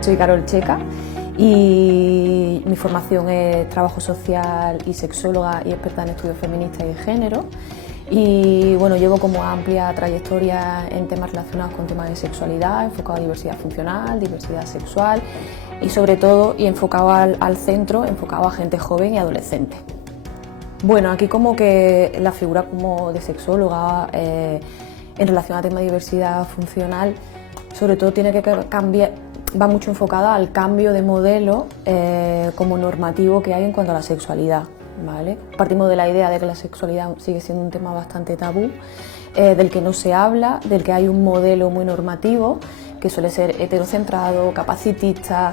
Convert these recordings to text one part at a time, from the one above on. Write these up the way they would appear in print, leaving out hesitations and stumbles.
Soy Carol Checa y mi formación es trabajo social y sexóloga y experta en estudios feministas y de género. Y bueno, llevo como amplia trayectoria en temas relacionados con temas de sexualidad, enfocado a diversidad funcional, diversidad sexual y sobre todo y enfocado al centro, enfocado a gente joven y adolescente. Bueno, aquí como que la figura como de sexóloga en relación a temas de diversidad funcional, sobre todo tiene que cambiar, va mucho enfocada al cambio de modelo como normativo que hay en cuanto a la sexualidad, ¿vale? Partimos de la idea de que la sexualidad sigue siendo un tema bastante tabú, del que no se habla, del que hay un modelo muy normativo que suele ser heterocentrado, capacitista,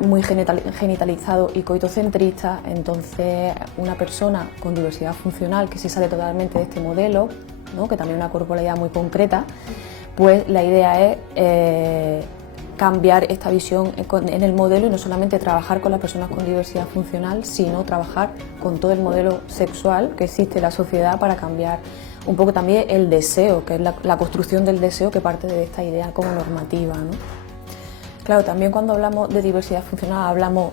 muy genitalizado y coitocentrista. Entonces, una persona con diversidad funcional que se sale totalmente de este modelo, ¿no?, que también es una corporalidad muy concreta, pues la idea es cambiar esta visión en el modelo y no solamente trabajar con las personas con diversidad funcional, sino trabajar con todo el modelo sexual que existe en la sociedad para cambiar un poco también el deseo, que es la construcción del deseo que parte de esta idea como normativa, ¿no? Claro, también cuando hablamos de diversidad funcional hablamos,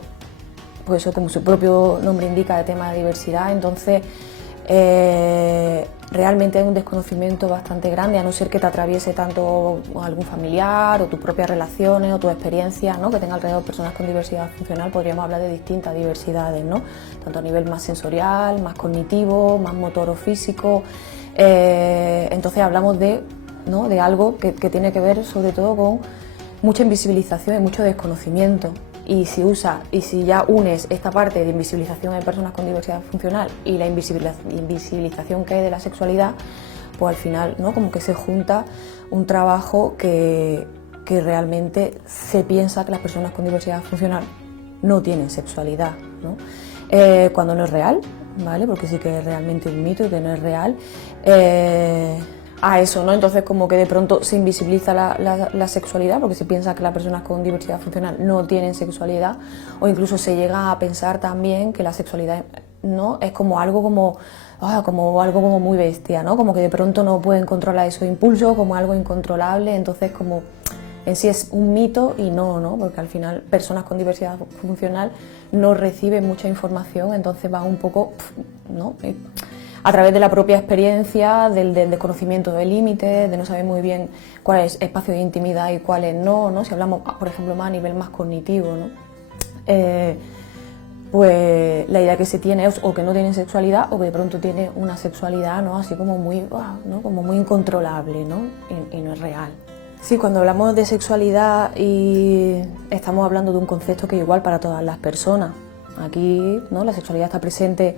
pues eso, como su propio nombre indica, de tema de diversidad. Entonces realmente hay un desconocimiento bastante grande, a no ser que te atraviese tanto algún familiar o tus propias relaciones o tu experiencia, ¿no?, que tenga alrededor personas con diversidad funcional. Podríamos hablar de distintas diversidades, ¿no?, tanto a nivel más sensorial, más cognitivo, más motor o físico. Entonces hablamos ¿no?, de algo que tiene que ver sobre todo con mucha invisibilización y mucho desconocimiento. Y si ya unes esta parte de invisibilización de personas con diversidad funcional y la invisibilización que hay de la sexualidad, pues al final, ¿no?, como que se junta un trabajo que realmente se piensa que las personas con diversidad funcional no tienen sexualidad, ¿no? Cuando no es real, ¿vale? Porque sí que es realmente un mito y que no es real. A eso, ¿no? Entonces como que de pronto se invisibiliza la sexualidad porque se piensa que las personas con diversidad funcional no tienen sexualidad, o incluso se llega a pensar también que la sexualidad, ¿no?, es como algo como algo como muy bestia, ¿no? Como que de pronto no pueden controlar esos impulsos, como algo incontrolable. Entonces como en sí es un mito y no, porque al final personas con diversidad funcional no reciben mucha información, entonces van un poco, ¿no?, a través de la propia experiencia, del desconocimiento de límites, de no saber muy bien cuál es espacio de intimidad y cuál es no, si hablamos, por ejemplo, más a nivel más cognitivo, ¿no? Pues la idea que se tiene es o que no tienen sexualidad o que de pronto tiene una sexualidad, ¿no?, así como muy, ¿no?, como muy incontrolable, ¿no?, y no es real. Sí, cuando hablamos de sexualidad y estamos hablando de un concepto que es igual para todas las personas. Aquí, ¿no?, la sexualidad está presente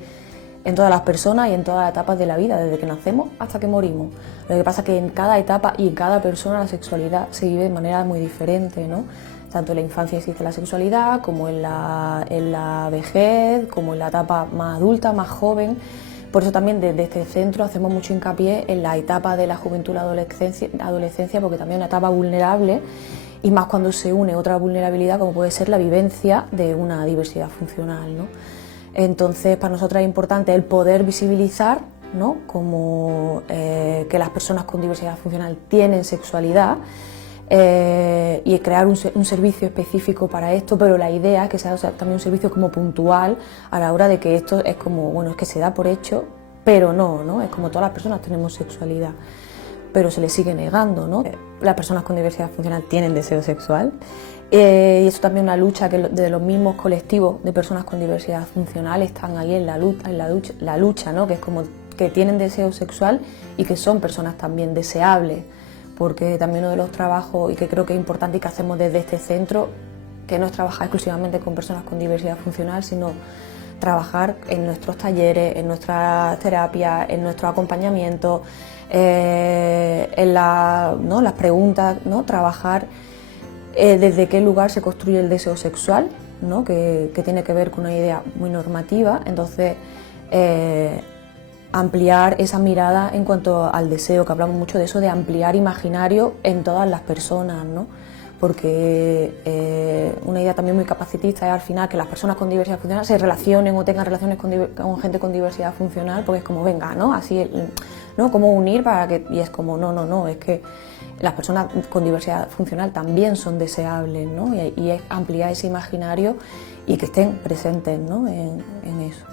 en todas las personas y en todas las etapas de la vida, desde que nacemos hasta que morimos. Lo que pasa es que en cada etapa y en cada persona la sexualidad se vive de manera muy diferente, ¿no? Tanto en la infancia existe la sexualidad, como en la vejez, como en la etapa más adulta, más joven. Por eso también desde este centro hacemos mucho hincapié en la etapa de la juventud, la adolescencia, porque también es una etapa vulnerable, y más cuando se une otra vulnerabilidad como puede ser la vivencia de una diversidad funcional, ¿no? Entonces, para nosotros es importante el poder visibilizar, ¿no?, como que las personas con diversidad funcional tienen sexualidad y crear un servicio específico para esto, pero la idea es que sea también un servicio como puntual a la hora de que esto es como, bueno, es que se da por hecho, pero no, es como todas las personas tenemos sexualidad, pero se les sigue negando, ¿no? Las personas con diversidad funcional tienen deseo sexual. Y eso también es una lucha que de los mismos colectivos de personas con diversidad funcional están ahí en la lucha, ¿no?, que es como que tienen deseo sexual y que son personas también deseables, porque también uno de los trabajos, y que creo que es importante y que hacemos desde este centro, que no es trabajar exclusivamente con personas con diversidad funcional, sino trabajar en nuestros talleres, en nuestras terapias, en nuestro acompañamiento, en las preguntas, ¿no?, trabajar desde qué lugar se construye el deseo sexual, ¿no?, que tiene que ver con una idea muy normativa. Entonces, ampliar esa mirada en cuanto al deseo, que hablamos mucho de eso, de ampliar imaginario en todas las personas, ¿no?, porque una idea también muy capacitista es al final que las personas con diversidad funcional se relacionen o tengan relaciones con gente con diversidad funcional, porque es como venga, ¿no?, así ¿no? Cómo unir para que... Y es como, no, es que las personas con diversidad funcional también son deseables, ¿no? Y es ampliar ese imaginario y que estén presentes, ¿no? en eso.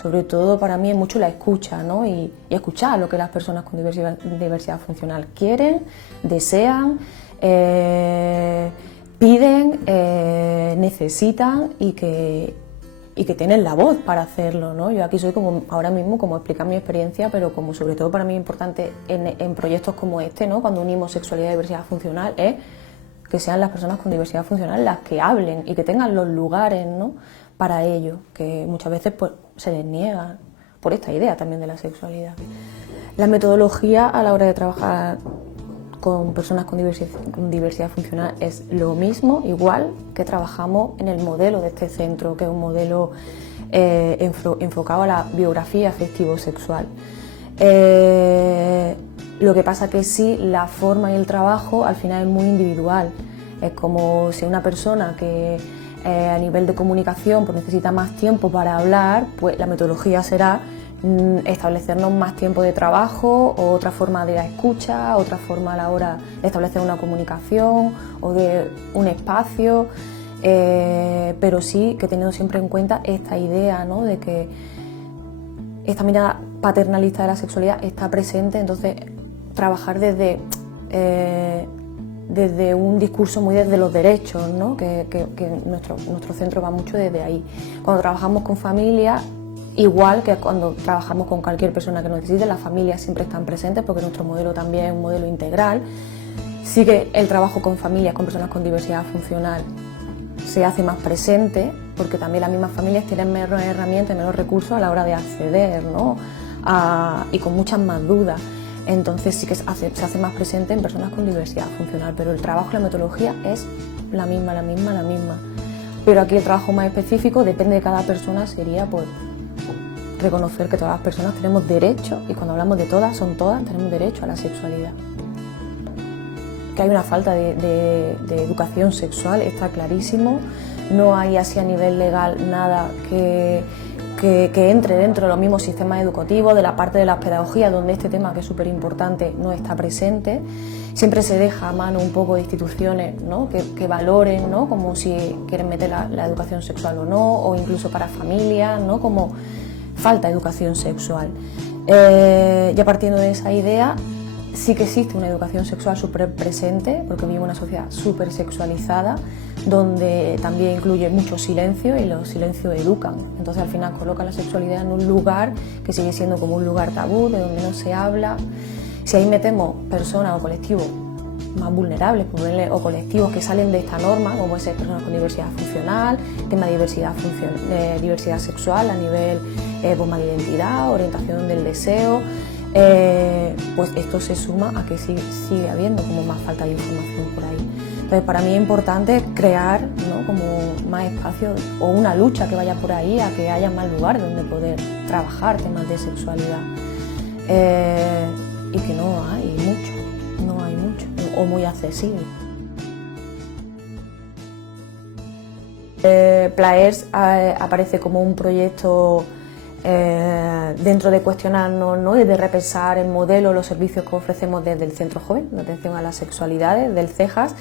Sobre todo para mí es mucho la escucha, ¿no? Y escuchar lo que las personas con diversidad funcional quieren, desean, piden, necesitan y que tienen la voz para hacerlo, ¿no? Yo aquí soy como ahora mismo como explicar mi experiencia, pero como sobre todo para mí es importante en proyectos como este, ¿no? Cuando unimos sexualidad y diversidad funcional, es que sean las personas con diversidad funcional las que hablen y que tengan los lugares, ¿no? Para ello, que muchas veces pues se les niega por esta idea también de la sexualidad. La metodología a la hora de trabajar con personas con diversidad funcional es lo mismo, igual que trabajamos en el modelo de este centro, que es un modelo enfocado a la biografía afectivo-sexual. Lo que pasa que sí, la forma y el trabajo al final es muy individual. Es como si una persona que a nivel de comunicación pues necesita más tiempo para hablar, pues la metodología será establecernos más tiempo de trabajo o otra forma de la escucha, otra forma a la hora de establecer una comunicación o de un espacio, pero sí que teniendo siempre en cuenta esta idea, ¿no? De que esta mirada paternalista de la sexualidad está presente, entonces trabajar desde un discurso muy desde los derechos, ¿no? que nuestro centro va mucho desde ahí. Cuando trabajamos con familias, igual que cuando trabajamos con cualquier persona que nos necesite, las familias siempre están presentes porque nuestro modelo también es un modelo integral. Sí que el trabajo con familias, con personas con diversidad funcional, se hace más presente porque también las mismas familias tienen menos herramientas, menos recursos a la hora de acceder, ¿no? Y con muchas más dudas. Entonces sí que se hace más presente en personas con diversidad funcional, pero el trabajo y la metodología es la misma. Pero aquí el trabajo más específico, depende de cada persona, sería pues reconocer que todas las personas tenemos derecho, y cuando hablamos de todas, son todas, tenemos derecho a la sexualidad. Que hay una falta de educación sexual, está clarísimo, no hay así a nivel legal nada que entre dentro de los mismos sistemas educativos, de la parte de las pedagogías, donde este tema, que es súper importante, no está presente. Siempre se deja a mano un poco de instituciones, ¿no? que valoren, ¿no? Como si quieren meter la educación sexual o no, o incluso para familias, ¿no? Como falta educación sexual. Ya partiendo de esa idea, sí que existe una educación sexual súper presente, porque vivimos una sociedad súper sexualizada, donde también incluye mucho silencio y los silencios educan. Entonces al final coloca la sexualidad en un lugar que sigue siendo como un lugar tabú, de donde no se habla. Si ahí metemos personas o colectivos más vulnerables, o colectivos que salen de esta norma, como ser personas con diversidad funcional, tema de diversidad sexual a nivel forma de identidad, orientación del deseo, pues esto se suma a que sigue habiendo como más falta de información por ahí. Entonces para mí es importante crear, ¿no? como más espacio o una lucha que vaya por ahí a que haya más lugares donde poder trabajar temas de sexualidad, y que no hay mucho o muy accesible. Plaers aparece como un proyecto dentro de cuestionarnos, ¿no? y de repensar el modelo, los servicios que ofrecemos desde el Centro Joven de Atención a las Sexualidades, del CEJAS,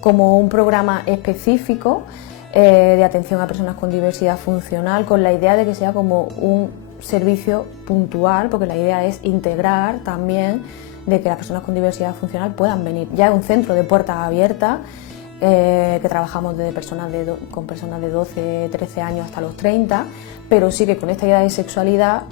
como un programa específico de atención a personas con diversidad funcional, con la idea de que sea como un servicio puntual, porque la idea es integrar también de que las personas con diversidad funcional puedan venir. Ya es un centro de puertas abiertas, que trabajamos con personas de 12, 13 años hasta los 30, pero sí que con esta idea de sexualidad,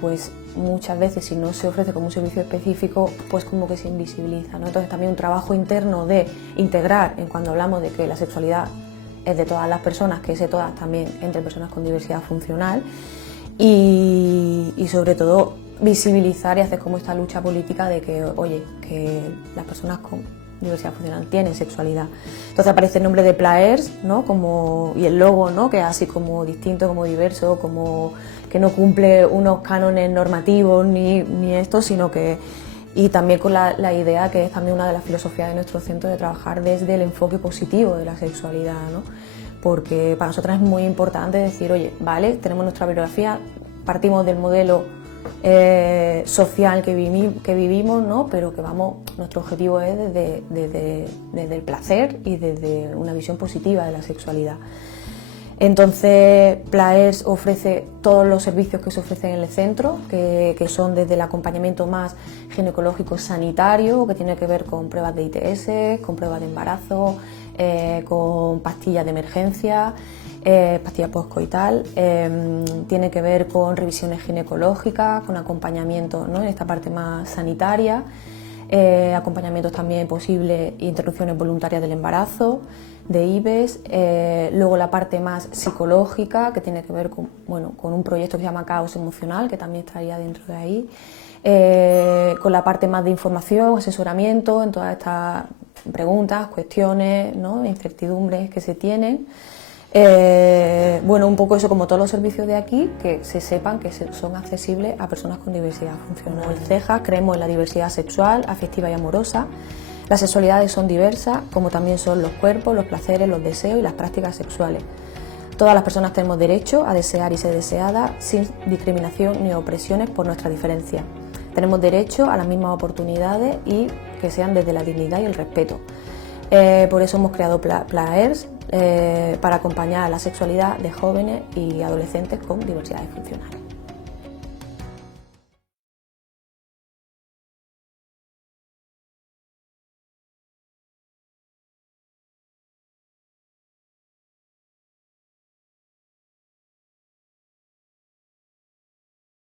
pues muchas veces si no se ofrece como un servicio específico, pues como que se invisibiliza, ¿no? Entonces también un trabajo interno de integrar, en cuando hablamos de que la sexualidad es de todas las personas, que es de todas también entre personas con diversidad funcional, y sobre todo visibilizar y hacer como esta lucha política de que, oye, que las personas con diversidad funcional tienen sexualidad. Entonces aparece el nombre de Plaers, ¿no? Y el logo, ¿no? que es así como distinto, como diverso, como que no cumple unos cánones normativos ni esto, sino que... Y también con la idea, que es también una de las filosofías de nuestro centro, de trabajar desde el enfoque positivo de la sexualidad, ¿no? Porque para nosotras es muy importante decir, oye, vale, tenemos nuestra biografía, partimos del modelo social que vivimos, ¿no? Pero que nuestro objetivo es desde el placer y desde una visión positiva de la sexualidad. Entonces, Plaers ofrece todos los servicios que se ofrecen en el centro, que son desde el acompañamiento más ginecológico sanitario, que tiene que ver con pruebas de ITS, con pruebas de embarazo, con pastillas de emergencia, pastillas postcoital, tiene que ver con revisiones ginecológicas, con acompañamiento, ¿no?, en esta parte más sanitaria, acompañamientos también posibles, interrupciones voluntarias del embarazo, de IVES, luego la parte más psicológica, que tiene que ver con un proyecto que se llama Caos Emocional, que también estaría dentro de ahí, con la parte más de información, asesoramiento en todas estas preguntas, cuestiones, ¿no?, incertidumbres que se tienen. Un poco eso, como todos los servicios de aquí, que se sepan que son accesibles a personas con diversidad funcional. En CEJA creemos en la diversidad sexual, afectiva y amorosa. Las sexualidades son diversas, como también son los cuerpos, los placeres, los deseos y las prácticas sexuales. Todas las personas tenemos derecho a desear y ser deseadas sin discriminación ni opresiones por nuestra diferencia. Tenemos derecho a las mismas oportunidades y que sean desde la dignidad y el respeto. Por eso hemos creado Plaers, para acompañar a la sexualidad de jóvenes y adolescentes con diversidades funcionales.